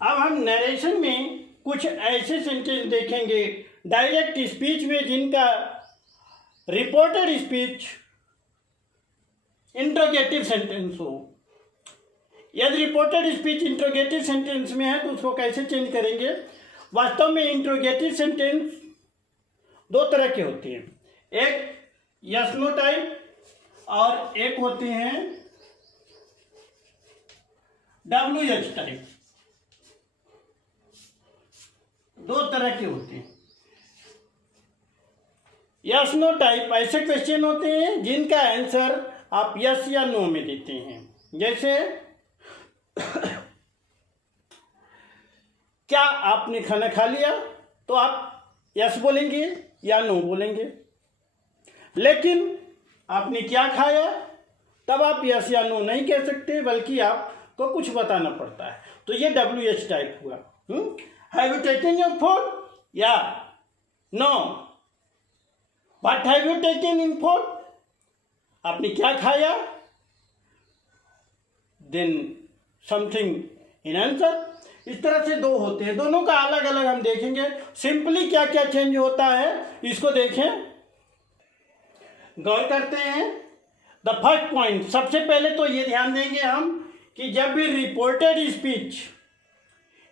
अब हम नरेशन में कुछ ऐसे सेंटेंस देखेंगे डायरेक्ट स्पीच में जिनका रिपोर्टेड स्पीच इंट्रोगेटिव सेंटेंस हो। यदि रिपोर्टेड स्पीच इंट्रोगेटिव सेंटेंस में है तो उसको कैसे चेंज करेंगे। वास्तव में इंट्रोगेटिव सेंटेंस दो तरह के होते हैं, एक यस नो टाइप और एक होते हैं WH टाइप। दो तरह के होते हैं। यस नो टाइप ऐसे क्वेश्चन होते हैं जिनका आंसर आप यस या नो में देते हैं। जैसे क्या आपने खाना खा लिया, तो आप यस बोलेंगे या नो बोलेंगे। लेकिन आपने क्या खाया, तब आप यस या नो नहीं कह सकते, बल्कि आपको कुछ बताना पड़ता है। तो ये WH टाइप हुआ। Have you taken your food या no. What have you taken in food, आपने क्या खाया, देन समथिंग इन आंसर। इस तरह से दो होते हैं, दोनों का अलग अलग हम देखेंगे। सिंपली क्या क्या चेंज होता है इसको देखें, गौर करते हैं। द फर्स्ट पॉइंट, सबसे पहले तो ये ध्यान देंगे हम कि जब भी रिपोर्टेड स्पीच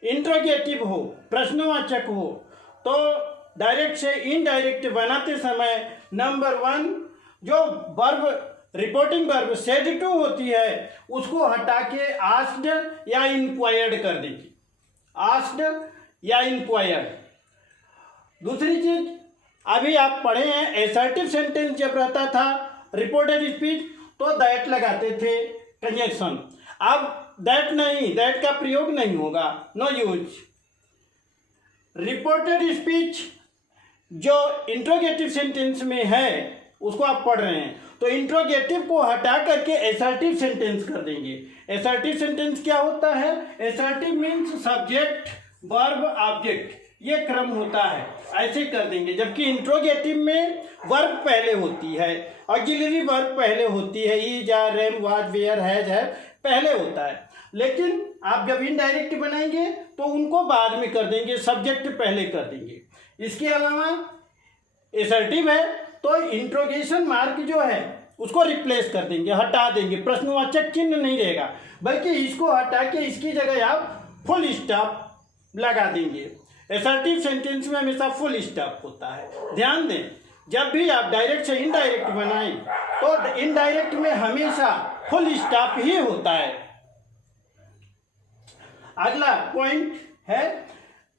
इंट्रोगेटिव हो, प्रश्नवाचक हो, तो डायरेक्ट से इनडायरेक्ट बनाते समय नंबर 1 जो verb reporting verb said to होती है उसको हटा के आस्क्ड या इंक्वायर्ड कर देंगे। आस्क्ड या इंक्वायर्ड। दूसरी चीज, अभी आप पढ़े हैं एसर्टिव सेंटेंस जब रहता था रिपोर्टेड स्पीच तो दैट लगाते थे कंजंक्शन। अब दैट नहीं, दैट का प्रयोग नहीं होगा, नो यूज। रिपोर्टेड स्पीच जो इंट्रोगेटिव सेंटेंस में है उसको आप पढ़ रहे हैं, तो इंट्रोगेटिव को हटा करके एसर्टिव सेंटेंस कर देंगे। एसर्टिव सेंटेंस क्या होता है? Assertive means subject verb object, ये क्रम होता है, ऐसे कर देंगे। जबकि इंट्रोगेटिव में वर्ब पहले होती है, ऑक्सिलरी वर्ब पहले होती है, is are am was were has है पहले होता है। लेकिन आप जब इनडायरेक्ट बनाएंगे तो उनको बाद में कर देंगे, सब्जेक्ट पहले कर देंगे। इसके अलावा एसर्टिव है तो इंट्रोगेशन मार्क जो है उसको रिप्लेस कर देंगे, हटा देंगे, प्रश्नवाचक चिन्ह नहीं रहेगा, बल्कि इसको हटा के इसकी जगह आप फुल स्टॉप लगा देंगे। एसर्टिव सेंटेंस में हमेशा फुल स्टॉप होता है। ध्यान दें, जब भी आप डायरेक्ट से इनडायरेक्ट बनाएं तो इनडायरेक्ट में हमेशा फुल स्टॉप ही होता है। अगला पॉइंट है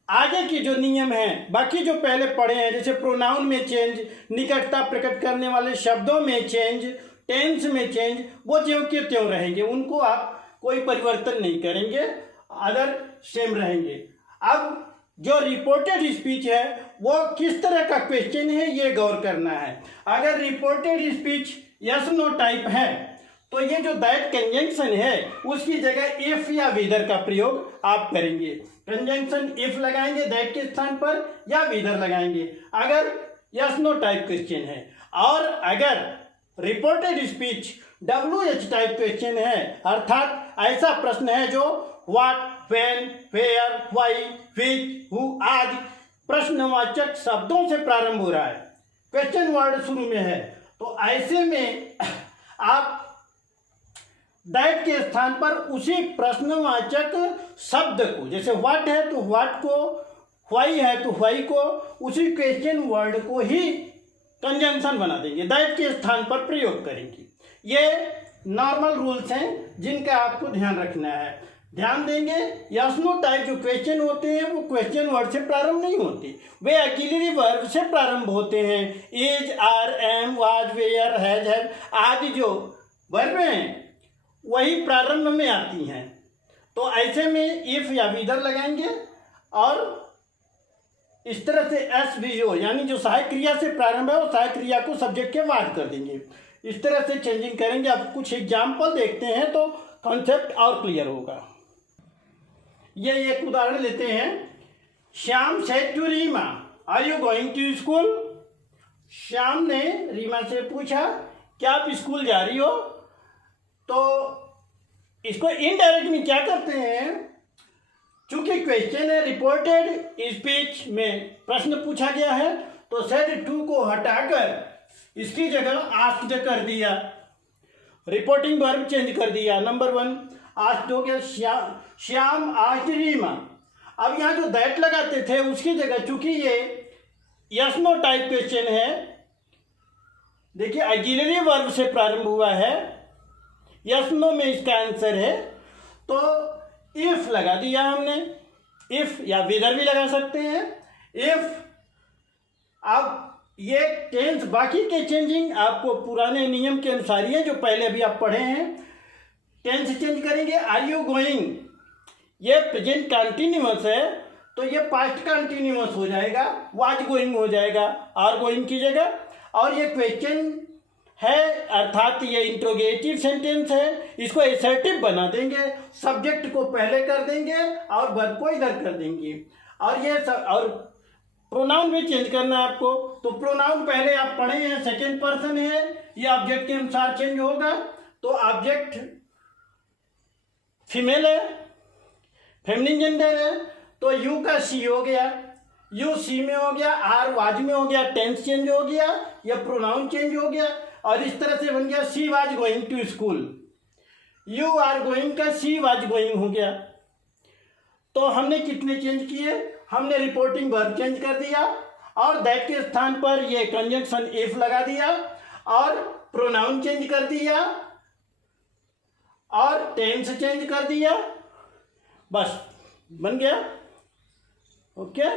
आगे की जो नियम है, बाकी जो पहले पढ़े हैं, जैसे प्रोनाउन में चेंज, निकटता प्रकट करने वाले शब्दों में चेंज, टेंस में चेंज, वो ज्यों के त्यों रहेंगे, उनको आप कोई परिवर्तन नहीं करेंगे, अदर सेम रहेंगे। अब जो रिपोर्टेड स्पीच है वो किस तरह का क्वेश्चन है ये गौर करना है। अगर reported speech yes no type है तो ये जो दैट कंजंक्शन है उसकी जगह इफ या विदर का प्रयोग आप करेंगे। कंजंक्शन इफ लगाएंगे दैट के स्थान पर या विदर लगाएंगे अगर यस नो टाइप क्वेश्चन है। और अगर reported speech WH type question है, अर्थात ऐसा प्रश्न है जो what, when, where, why, which, who आदि प्रश्नवाचक शब्दों से प्रारंभ हो रहा है, क्वेश्चन वर्ड शुरू में है, तो ऐसे में आप दैट के स्थान पर उसी प्रश्नवाचक शब्द को, जैसे व्हाट है तो व्हाट को, व्हाई है तो व्हाई को, उसी क्वेश्चन वर्ड को ही कंजंक्शन बना देंगे, दैट के स्थान पर प्रयोग करेंगे। ये नॉर्मल रूल्स हैं जिनका आपको ध्यान रखना है। ध्यान देंगे यस नो टाइप जो क्वेश्चन होते हैं वो क्वेश्चन वर्ड से प्रारंभ नहीं होते, वे ऑक्सिलरी वर्ब से प्रारंभ होते हैं। Is, are, am, was, were, has, have आदि जो वर्ब हैं वही प्रारंभ में आती हैं। तो ऐसे में इफ या विदर लगाएंगे और इस तरह से एस वी ओ यानी जो सहायक क्रिया से प्रारंभ है वो सहायक क्रिया को सब्जेक्ट के बाद कर देंगे। इस तरह से चेंजिंग करेंगे। अब कुछ एग्जाम्पल देखते हैं तो कॉन्सेप्ट और क्लियर होगा। ये एक उदाहरण लेते हैं। Shyam said to Reema are you going to school. Shyam ने रीमा से पूछा क्या आप स्कूल जा रही हो। तो इसको इनडायरेक्ट में क्या करते हैं, चूंकि क्वेश्चन है रिपोर्टेड स्पीच में प्रश्न पूछा गया है, तो सेड टू को हटाकर इसकी जगह आस्क्ड कर दिया, रिपोर्टिंग वर्ब चेंज कर दिया। नंबर 1 आस्क्ड हो गया श्याम आस्क्ड रीमा। अब यहाँ जो दैट लगाते थे उसकी जगह चूंकि ये यस नो टाइप क्वेश्चन है, देखिए ऑक्सिलरी वर्ब से प्रारंभ हुआ है, यस नो में इसका आंसर है, तो इफ लगा दिया हमने, इफ या विदर भी लगा सकते हैं। इफ अब ये टेंस बाकी के चेंजिंग आपको पुराने नियम के अनुसार ही है जो पहले भी आप पढ़े हैं। टेंस चेंज करेंगे, आर यू गोइंग, ये प्रेजेंट कंटिन्यूअस है तो ये पास्ट कंटिन्यूअस हो जाएगा, वाज गोइंग हो जाएगा आर गोइंग की जगह। और ये क्वेश्चन है अर्थात ये इंट्रोगेटिव सेंटेंस है, इसको एसर्टिव बना देंगे, सब्जेक्ट को पहले कर देंगे और वर्ब को इधर कर देंगे। और ये सब और प्रोनाउन भी चेंज करना है आपको, तो प्रोनाउन पहले आप पढ़े हैं सेकेंड पर्सन है, ये ऑब्जेक्ट के अनुसार चेंज होगा। तो ऑब्जेक्ट फीमेल है, फेमिनिन जेंडर है, तो यू का सी हो गया, यू सी में हो गया, आर वाज में हो गया, टेंस चेंज हो गया, या प्रोनाउन चेंज हो गया। और इस तरह से बन गया she was going to school, you are going का सी वाज गोइंग हो गया। तो हमने कितने चेंज किए, हमने रिपोर्टिंग वर्ब चेंज कर दिया और दैट के स्थान पर ये कंजंक्शन इफ लगा दिया और प्रोनाउन चेंज कर दिया और टेंस चेंज कर दिया, बस बन गया। Okay,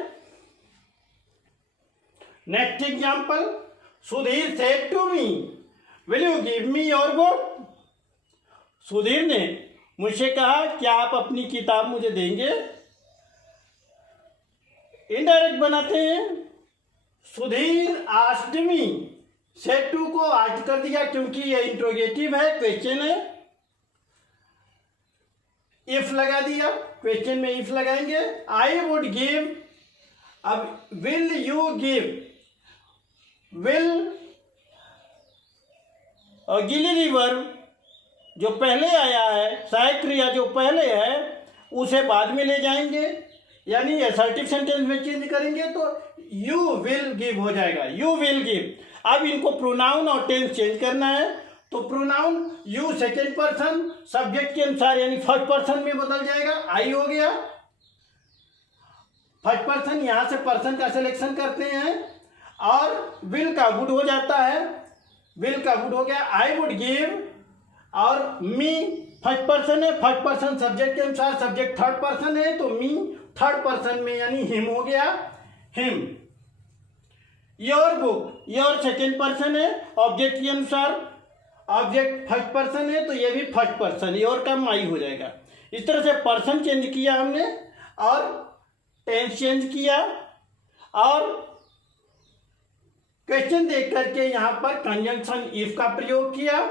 next example, Sudhir said to me will you give me your book. Sudhir ने मुझसे कहा क्या आप अपनी किताब मुझे देंगे। इनडायरेक्ट बनाते हैं, Sudhir asked me, said to को आस्क्ड कर दिया क्योंकि ये इंट्रोगेटिव है, क्वेश्चन है, इफ लगा दिया, क्वेश्चन में इफ लगाएंगे। आई वुड गिव, अब will you give, will auxiliary verb जो पहले आया है, सहायक क्रिया जो पहले है उसे बाद में ले जाएंगे, यानी असर्टिव सेंटेंस में चेंज करेंगे तो यू विल गिव हो जाएगा, यू विल गिव। अब इनको प्रोनाउन और टेंस चेंज करना है, तो pronoun you second person subject के अनुसार यानी फर्स्ट पर्सन में बदल जाएगा, आई हो गया फर्स्ट पर्सन, यहां से पर्सन का सिलेक्शन करते हैं और विल का वुड हो जाता है, विल का वुड हो गया, आई वुड गिव और मी फर्स्ट पर्सन है, फर्स्ट पर्सन सब्जेक्ट के अनुसार, सब्जेक्ट थर्ड पर्सन है तो मी थर्ड पर्सन में यानी हिम हो गया, him. Your book, your second person है ऑब्जेक्ट के अनुसार, ऑब्जेक्ट फर्स्ट पर्सन है तो ये भी फर्स्ट पर्सन, योर का माई हो जाएगा। इस तरह से पर्सन चेंज किया हमने और टेंस चेंज किया और क्वेश्चन देख करके यहां पर कंजंक्शन इफ का प्रयोग किया,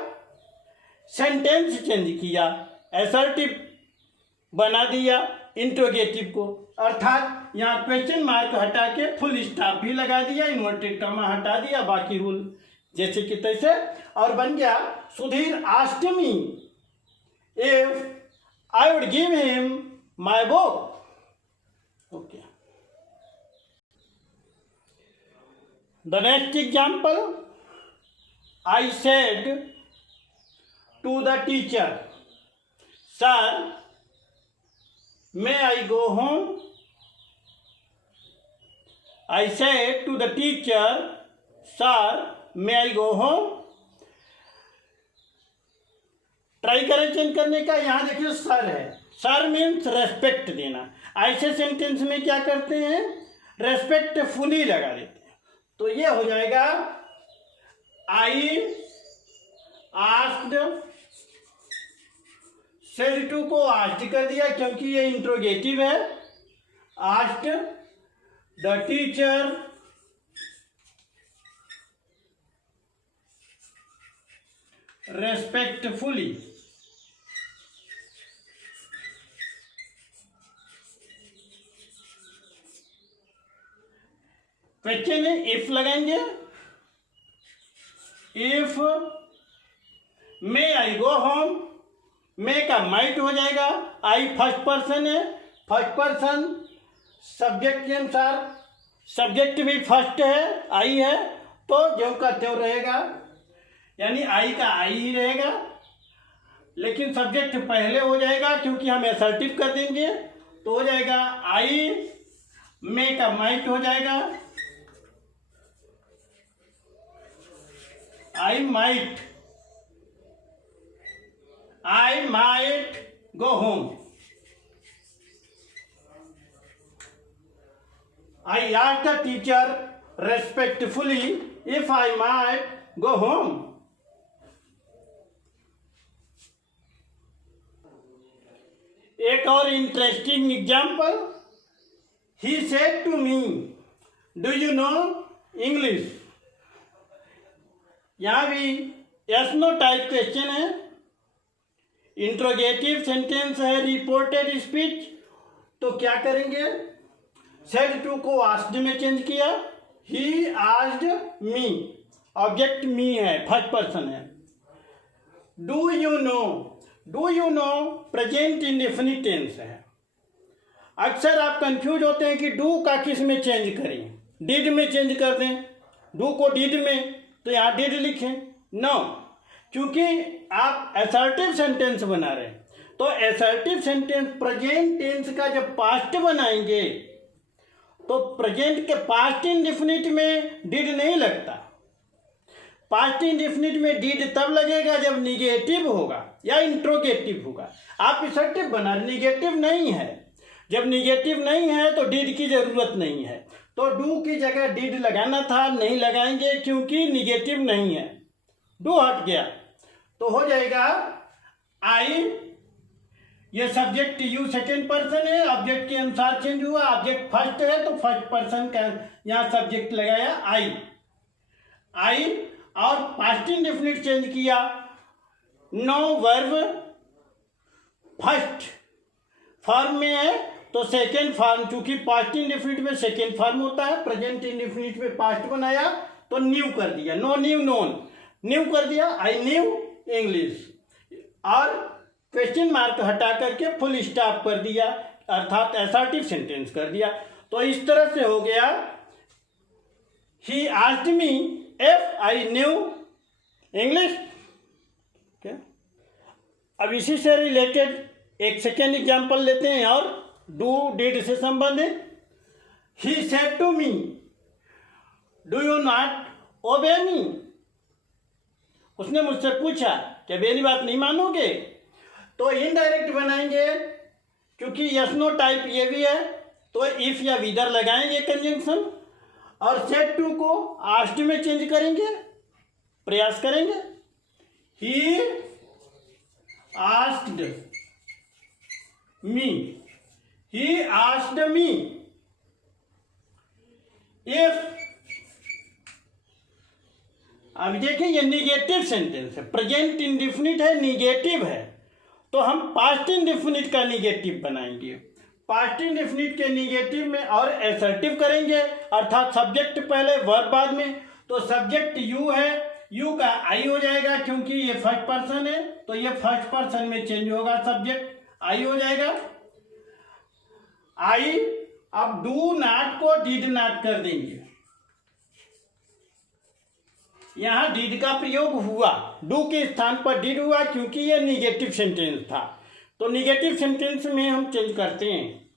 सेंटेंस चेंज किया, असर्टिव बना दिया इंट्रोगेटिव को, अर्थात यहाँ क्वेश्चन मार्क हटा के फुल स्टॉप भी लगा दिया, इन्वर्टेड कॉमा हटा दिया, बाकी रूल जैसे कि तैसे, और बन गया Sudhir asked me if I would give him my book. Okay, the next example, I said to the teacher sir may I go home. I said to the teacher sir may I go home. Try करें change करने का, यहां देखिए sir है, sir means respect देना, ऐसे sentence में क्या करते हैं रेस्पेक्टफुली लगा देते हैं, तो ये हो जाएगा आई आस्क्ड, सेड टू को आस्क्ड कर दिया क्योंकि ये इंट्रोगेटिव है, asked the teacher respectfully. Question है इफ लगाएंगे, if may I go home, may का माइट हो जाएगा, आई फर्स्ट पर्सन है फर्स्ट पर्सन सब्जेक्ट के अनुसार, सब्जेक्ट भी फर्स्ट है, आई है, तो ज्यों का त्यों रहेगा, यानी आई का आई ही रहेगा। लेकिन सब्जेक्ट पहले हो जाएगा क्योंकि हम असर्टिव कर देंगे, तो हो जाएगा आई, मे का माइट हो जाएगा, I might go home. I asked the teacher respectfully if I might go home. एक और interesting example, he said to me, do you know English? यहाँ भी yes no टाइप क्वेश्चन है, इंट्रोगेटिव सेंटेंस है, reported speech, तो क्या करेंगे, said to को आस्क्ड में चेंज किया, he asked me, object me है, फर्स्ट पर्सन है। Do you know present indefinite tense है। अक्सर आप कंफ्यूज होते हैं कि डू का किस में चेंज करें, डिड में चेंज कर दें, डू को डिड में, तो यहाँ डिड लिखें, नो, क्योंकि आप असर्टिव सेंटेंस बना रहे हैं, तो असर्टिव सेंटेंस प्रेजेंट टेंस का जब पास्ट बनाएंगे तो प्रेजेंट के पास्ट इंडेफिनिट में डिड नहीं लगता। पास्ट इंडेफिनिट में डिड तब लगेगा जब निगेटिव होगा या इंट्रोगेटिव होगा। आप असर्टिव बना रहे, निगेटिव नहीं है, जब निगेटिव नहीं है तो डिड की जरूरत नहीं है, तो डू की जगह डिड लगाना था, नहीं लगाएंगे क्योंकि निगेटिव नहीं है, डू हट गया, तो हो जाएगा आई, ये सब्जेक्ट यू सेकेंड पर्सन है, ऑब्जेक्ट के अनुसार चेंज हुआ, ऑब्जेक्ट फर्स्ट है तो फर्स्ट पर्सन का यहाँ सब्जेक्ट लगाया आई, और पास्ट इंडेफिनिट चेंज किया, नो वर्ब फर्स्ट फॉर्म में है तो सेकेंड फॉर्म, चूंकि पास्ट इंडेफिनिट में सेकेंड फॉर्म होता है, प्रेजेंट इंडेफिनिट में पास्ट बनाया तो न्यू कर दिया, नो न्यू नोन, न्यू कर दिया, आई न्यू इंग्लिश, और क्वेश्चन मार्क हटा करके फुल स्टॉप कर दिया, अर्थात असर्टिव सेंटेंस कर दिया। तो इस तरह से हो गया, ही asked me if I knew English. अब इसी से रिलेटेड एक सेकेंड एग्जांपल लेते हैं और डू डिड से संबंधित। He said to me do you not obey me, उसने मुझसे पूछा क्या मेरी बात नहीं मानोगे, तो इनडायरेक्ट बनाएंगे क्योंकि यस नो टाइप ये भी है, तो इफ या विदर लगाएंगे कंजंक्शन, और सेड टू को आस्क्ड में चेंज करेंगे, प्रयास करेंगे, ही asked me, he asked me if. अब देखिए ये निगेटिव सेंटेंस है, प्रेजेंट इंडेफिनिट है, निगेटिव है, तो हम पास्ट इंडेफिनिट का निगेटिव बनाएंगे, पास्ट इंडेफिनिट के निगेटिव में और असर्टिव करेंगे, अर्थात सब्जेक्ट पहले वर्ब बाद में, तो सब्जेक्ट यू है, यू का आई हो जाएगा क्योंकि ये फर्स्ट पर्सन है, तो ये फर्स्ट पर्सन में चेंज होगा, सब्जेक्ट आई हो जाएगा, आई। अब डू नॉट को डिड नॉट कर देंगे, यहां डिड का प्रयोग हुआ, डू के स्थान पर डिड हुआ क्योंकि ये निगेटिव सेंटेंस था, तो निगेटिव सेंटेंस में हम चेंज करते हैं,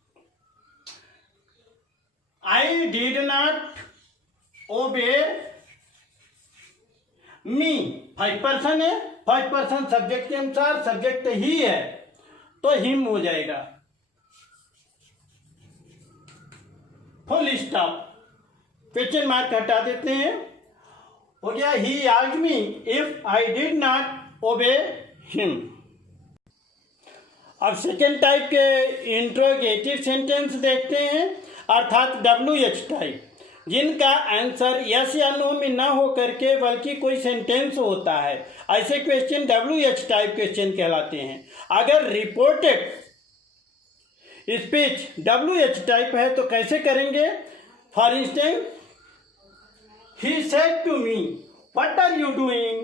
I did not obey me, first person है, फर्स्ट पर्सन सब्जेक्ट के अनुसार, सब्जेक्ट ही है तो हिम हो जाएगा, फुल स्टॉप, क्वेश्चन मार्क हटा देते हैं, हो गया ही asked me if I did not obey him. अब सेकेंड टाइप के इंट्रोगेटिव सेंटेंस देखते हैं, अर्थात WH टाइप, जिनका आंसर यस या नो में ना हो करके बल्कि कोई सेंटेंस होता है, ऐसे क्वेश्चन WH टाइप क्वेश्चन कहलाते हैं। अगर रिपोर्टेड स्पीच WH टाइप है तो कैसे करेंगे, for instance he said to me what are you doing,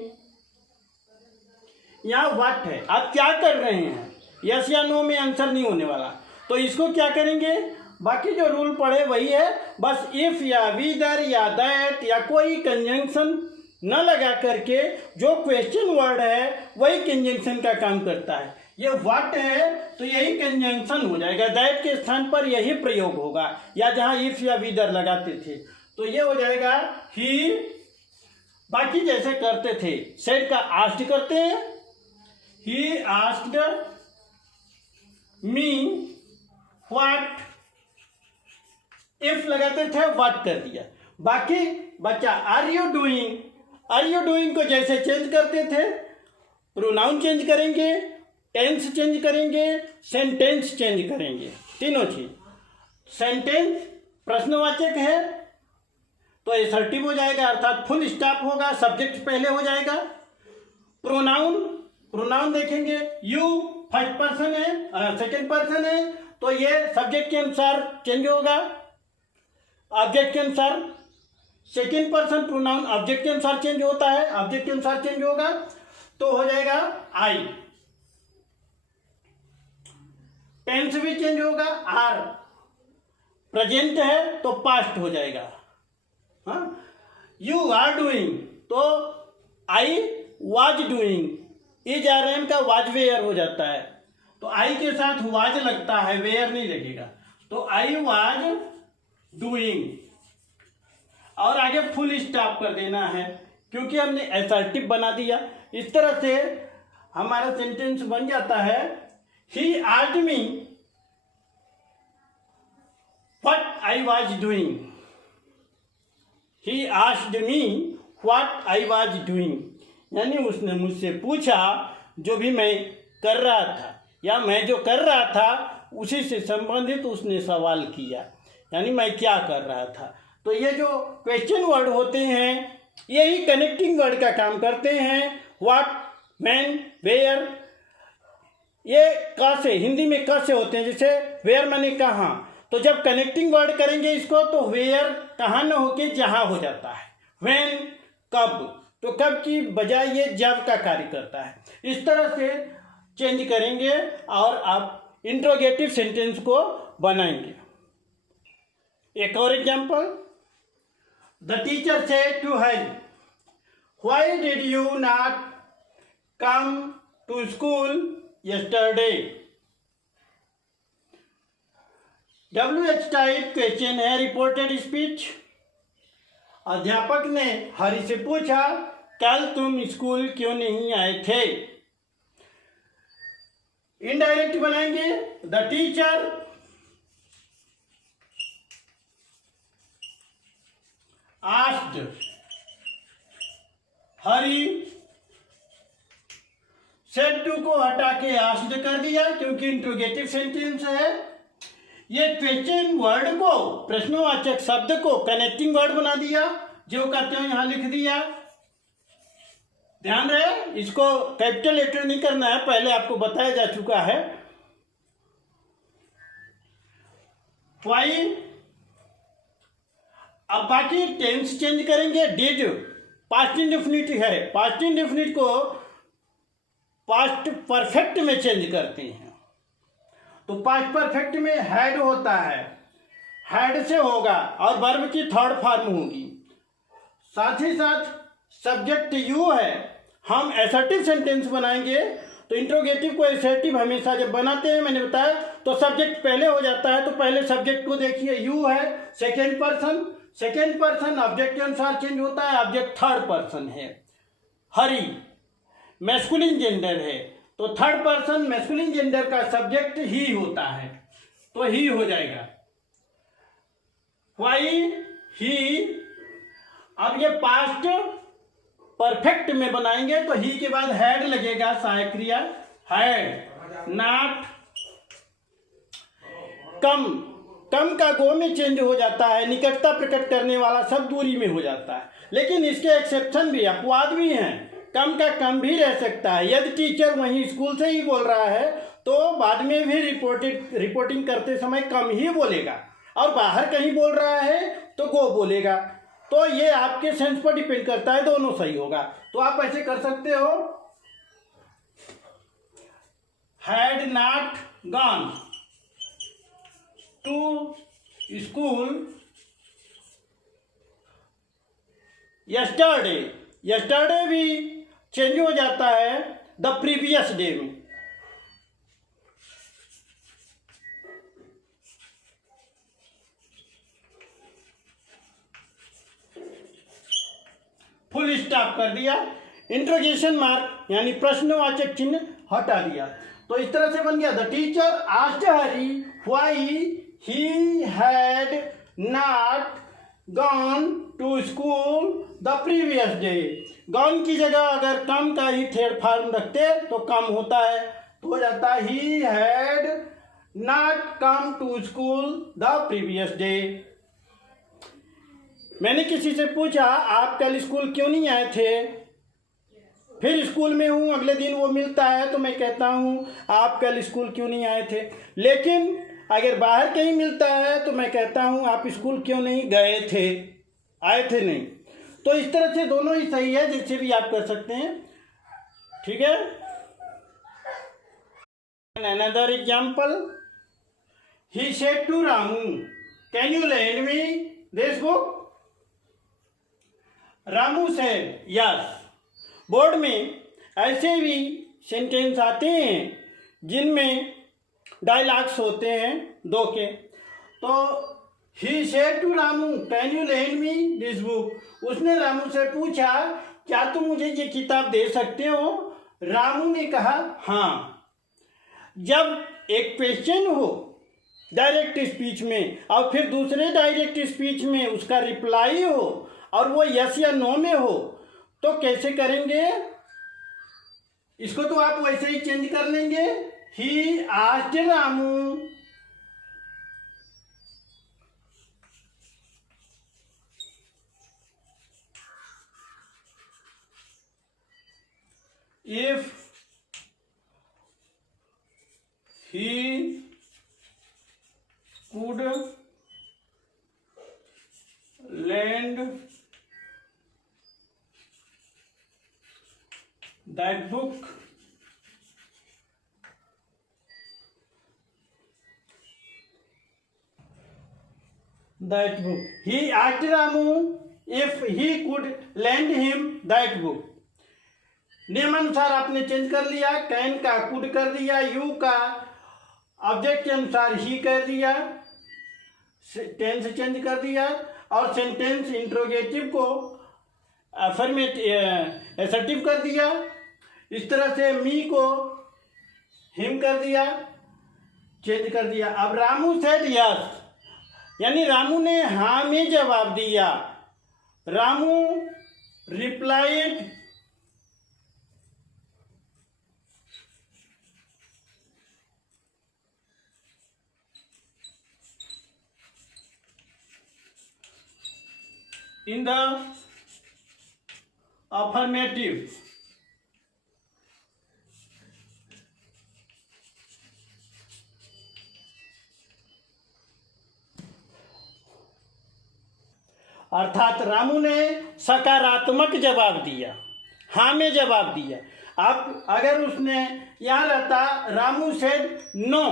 यहाँ what है, आप क्या कर रहे हैं, यस या नो में आंसर नहीं होने वाला, तो इसको क्या करेंगे, बाकी जो रूल पढ़े वही है, बस इफ या विदर या दैट या कोई कंजंक्शन न लगा करके जो क्वेश्चन वर्ड है वही कंजंक्शन का काम करता है। ये व्हाट है तो यही कंजंक्शन हो जाएगा, दैट के स्थान पर यही प्रयोग होगा, या जहाँ इफ या विदर लगाते थे तो ये हो जाएगा ही। बाकी जैसे करते थे, सेड का आस्क्ड करते हैं, he asked me what, if लगाते थे व्हाट कर दिया। बाकी बच्चा are you doing, are you doing को जैसे चेंज करते थे, प्रोनाउन चेंज करेंगे, टेंस चेंज करेंगे, सेंटेंस चेंज करेंगे, तीनों चीज। सेंटेंस प्रश्नवाचक है तो एसर्टिव हो जाएगा, अर्थात फुल स्टॉप होगा, सब्जेक्ट पहले हो जाएगा। प्रोनाउन, प्रोनाउन देखेंगे, यू फर्स्ट पर्सन है, सेकंड पर्सन है तो ये सब्जेक्ट के अनुसार चेंज होगा, ऑब्जेक्ट के अनुसार। सेकंड पर्सन प्रोनाउन ऑब्जेक्ट के अनुसार चेंज होता है, ऑब्जेक्ट के अनुसार चेंज होगा तो हो जाएगा आई। टेंस भी चेंज होगा, आर प्रेजेंट है तो पास्ट हो जाएगा। हाँ, यू आर डूइंग तो I was doing, is are am का वाज वेयर हो जाता है तो आई के साथ वाज लगता है, वेयर नहीं लगेगा, तो आई वाज डूइंग। और आगे फुल स्टॉप कर देना है क्योंकि हमने एसर्टिव बना दिया। इस तरह से हमारा सेंटेंस बन जाता है, ही asked me what I was doing, he asked me what I was doing, यानी उसने मुझसे पूछा जो भी मैं कर रहा था, या मैं जो कर रहा था उसी से संबंधित उसने सवाल किया, यानी मैं क्या कर रहा था। तो ये जो क्वेश्चन वर्ड होते हैं यही कनेक्टिंग वर्ड का काम करते हैं, व्हाट, व्हेन, वेयर। ये का से, हिंदी में का से होते हैं, जैसे वेयर माने कहाँ, तो जब कनेक्टिंग वर्ड करेंगे इसको तो वेयर कहाँ न होके जहाँ हो जाता है, व्हेन कब, तो कब की बजाय ये जब का कार्य करता है। इस तरह से चेंज करेंगे और आप इंट्रोगेटिव सेंटेंस को बनाएंगे। एक और example, the teacher said to her, why did you not come to school yesterday. WH type question है, रिपोर्टेड स्पीच। अध्यापक ने हरि से पूछा कल तुम स्कूल क्यों नहीं आए थे। इनडायरेक्ट बनाएंगे, the teacher asked Hari, said to को हटा के आस्क्ड कर दिया क्योंकि इंट्रोगेटिव सेंटेंस है। ये क्वेश्चन वर्ड को, प्रश्नवाचक शब्द को कनेक्टिंग वर्ड बना दिया, जो कहते हो यहां लिख दिया। ध्यान रहे, इसको कैपिटल लेटर नहीं करना है, पहले आपको बताया जा चुका है। वाई, अब बाकी टेंस चेंज करेंगे। डिड पास्ट इंडेफिनिट है, पास्ट इंडेफिनिट को पास्ट परफेक्ट में चेंज करते हैं, तो पास्ट परफेक्ट में हैड होता है, हैड से होगा और वर्ब की थर्ड फॉर्म होगी। साथ ही साथ सब्जेक्ट यू है। हम एसर्टिव सेंटेंस बनाएंगे तो इंट्रोगेटिव को एसर्टिव हमेशा जब बनाते हैं, मैंने बताया, तो सब्जेक्ट पहले हो जाता है, तो पहले सब्जेक्ट को देखिए, यू है, second person, second person object के अनुसार चेंज होता है, ऑब्जेक्ट थर्ड पर्सन है। हरी मैस्कुलिन जेंडर है, तो थर्ड पर्सन मैस्कुलिन जेंडर का सब्जेक्ट ही होता है, तो ही हो जाएगा। व्हाई ही, अब ये पास्ट परफेक्ट में बनाएंगे तो ही के बाद हैड लगेगा, सहायक क्रिया हैड। नॉट, कम, कम का गो में चेंज हो जाता है, निकटता प्रकट करने वाला सब दूरी में हो जाता है, लेकिन इसके एक्सेप्शन भी, अपवाद भी हैं। कम का कम भी रह सकता है, यदि टीचर वहीं स्कूल से ही बोल रहा है तो बाद में भी रिपोर्टिंग करते समय कम ही बोलेगा, और बाहर कहीं बोल रहा है तो गो बोलेगा। तो ये आपके सेंस पर डिपेंड करता है, दोनों सही होगा। तो आप ऐसे कर सकते हो, had not gone, to school yesterday. Yesterday भी चेंज हो जाता है द प्रीवियस डे में। फुल स्टॉप कर दिया, इंट्रोगेशन मार्क यानी प्रश्नवाचक चिन्ह हटा दिया। तो इस तरह से बन गया the teacher asked Hari why he had not gone to school the previous day. Gone की जगह अगर कम का ही थर्ड फॉर्म रखते तो कम होता है, तो हो जाता he had not come to school the previous day. मैंने किसी से पूछा आप कल स्कूल क्यों नहीं आए थे, फिर स्कूल में हूँ, अगले दिन वो मिलता है तो मैं कहता हूँ आप कल स्कूल क्यों नहीं आए थे। लेकिन अगर बाहर कहीं मिलता है तो मैं कहता हूँ आप स्कूल क्यों नहीं गए थे, आए थे नहीं। तो इस तरह से दोनों ही सही है, जैसे भी आप कर सकते हैं। ठीक है। Another example, he said to Ramu can you lend me this book. Ramu said yes. Board में ऐसे भी सेंटेंस आते हैं जिनमें डायलॉग्स होते हैं दो के। तो he said to Ramu can you lend me this book. उसने रामू से पूछा क्या तुम मुझे ये किताब दे सकते हो। रामू ने कहा हाँ। जब एक क्वेश्चन हो डायरेक्ट स्पीच में और फिर दूसरे डायरेक्ट स्पीच में उसका रिप्लाई हो और वो यस या नो में हो तो कैसे करेंगे। इसको तो आप वैसे ही चेंज कर लेंगे, he asked Ramu if he could lend that book he asked Ramu if he could lend him that book। नियमानुसार आपने चेंज कर लिया, कैन का कुड कर दिया, यू का ऑब्जेक्ट के अनुसार ही कर दिया, टेंस चेंज कर दिया और सेंटेंस इंट्रोगेटिव को अफर्मेटिव एसर्टिव कर दिया। इस तरह से मी को हिम कर दिया, चेंज कर दिया। अब रामू सेड यस यानी रामू ने हाँ में जवाब दिया। Ramu replied in the affirmative। अर्थात रामू ने सकारात्मक जवाब दिया, हाँ में जवाब दिया। आप अगर उसने यहाँ रहता रामू सेड नो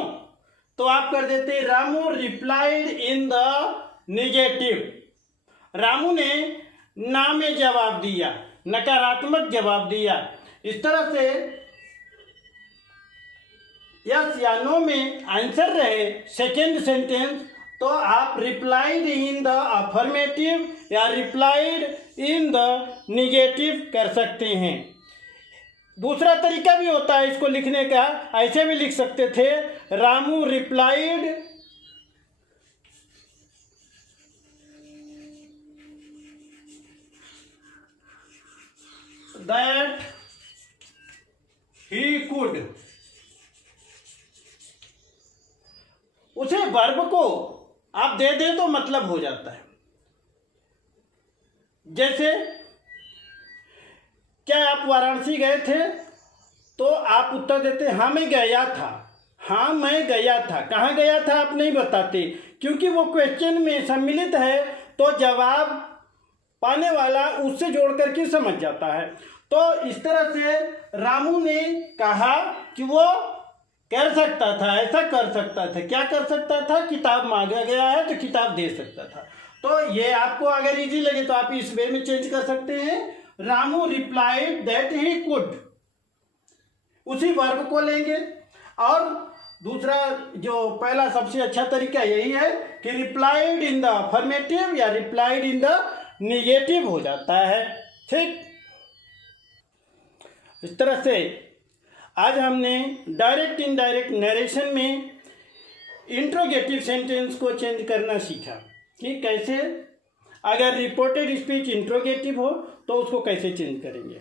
तो आप कर देते Ramu replied in the negative. Ramu ने ना में जवाब दिया, नकारात्मक जवाब दिया। इस तरह से यस या नो में आंसर रहे सेकेंड सेंटेंस तो आप रिप्लाइड इन द अफर्मेटिव या रिप्लाइड इन द निगेटिव कर सकते हैं। दूसरा तरीका भी होता है इसको लिखने का, ऐसे भी लिख सकते थे Ramu replied that he could। उसे वर्ब को आप दे दें तो मतलब हो जाता है। जैसे क्या आप वाराणसी गए थे तो आप उत्तर देते हाँ मैं गया था। हाँ मैं गया था, कहाँ गया था आप नहीं बताते क्योंकि वो क्वेश्चन में सम्मिलित है तो जवाब पाने वाला उससे जोड़ करके समझ जाता है। तो इस तरह से रामू ने कहा कि वो कर सकता था, ऐसा कर सकता था, क्या कर सकता था, किताब मांगा गया है तो किताब दे सकता था। तो ये आपको अगर इजी लगे तो आप इस वे में चेंज कर सकते हैं। Ramu replied that he could, उसी वर्ब को लेंगे। और दूसरा जो पहला सबसे अच्छा तरीका यही है कि रिप्लाइड इन द अफर्मेटिव या रिप्लाइड इन द नेगेटिव हो जाता है। ठीक, इस तरह से आज हमने डायरेक्ट इनडायरेक्ट नरेशन में इंट्रोगेटिव सेंटेंस को चेंज करना सीखा कि कैसे अगर रिपोर्टेड स्पीच इंट्रोगेटिव हो तो उसको कैसे चेंज करेंगे।